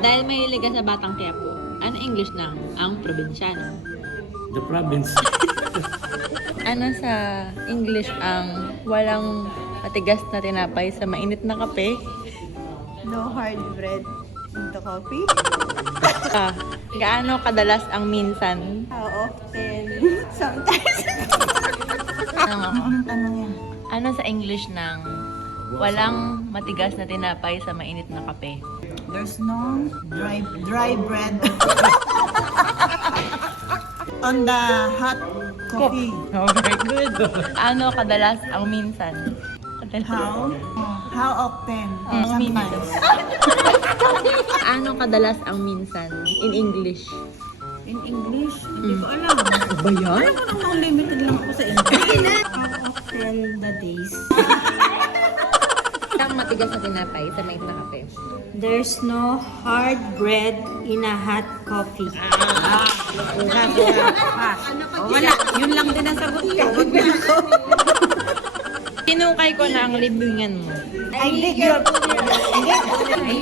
Dahil mahilig ka sa Batang Quiapo, ano English ng ang probinsyano? The province. Ano sa English ang walang matigas na tinapay sa mainit na kape? No hard bread into coffee. Gaano kadalas ang minsan? How often? Sometimes. Ano, Tanong yan. ano sa English ng walang matigas na tinapay sa mainit na kape? There's no dry bread on the hot coffee. Oh, very good. Ano kadalas ang minsan? How often? Sometimes. Ano kadalas ang minsan in English? In English, hindi ko alam. Ba yan? Alam ko namang limited lang ako sa English. How often the days? Ang matigas na tinapay sa mainit na kape. There's no hard bread in a hot coffee. Wala, yun lang din ang sagot ko. Wag na ako. Sinukay ko na ang libingan mo. I think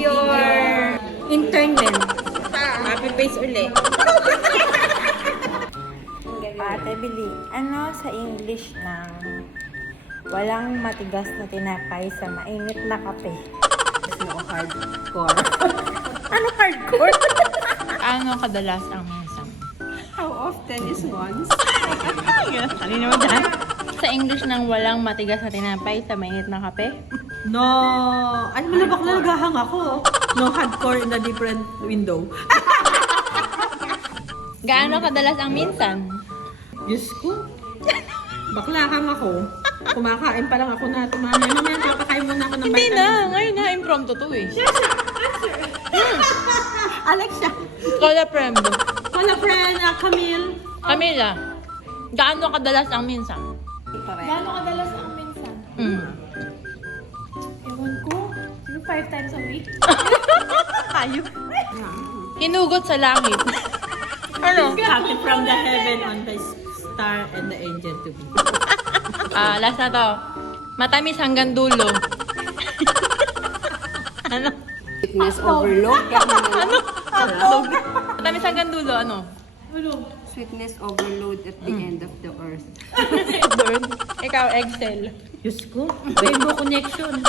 your internment. Copy-paste uli. Ate Billy, ano sa English ng walang matigas na tinapay sa mainit na kape? No hardcore. Ano hardcore? Ano kadalas ang minsan? How often is once? Kanina mo dyan? Sa English ng walang matigas na tinapay sa mainit na kape? No. Ay, malabak na naghahang ako. No hardcore in a different window. Gaano kadalas ang minsan? Diyos ko. Bakla kang ako. Kumakain pa lang ako na tumamay. Mamaya papakain muna ako ng Hindi vitamin. na, ngayon na, impromptu to eh. Alexa. Cola Premdo. Hola, friend. Camille. Camila, gaano kadalas ang minsan? Gaano kadalas ang minsan? Ewan ko. Siguro 5 times a week. Ayun. Hinugot sa langit. Ano? Coming from the heaven on the star and the angel to be. Last na to. Matamis hanggang dulo. Ano? Sweetness overload. Matamis hanggang dulo, ano? Sweetness overload at the end of the earth. Bird. Ikaw, Excel. Diyos ko. Rainbow connection.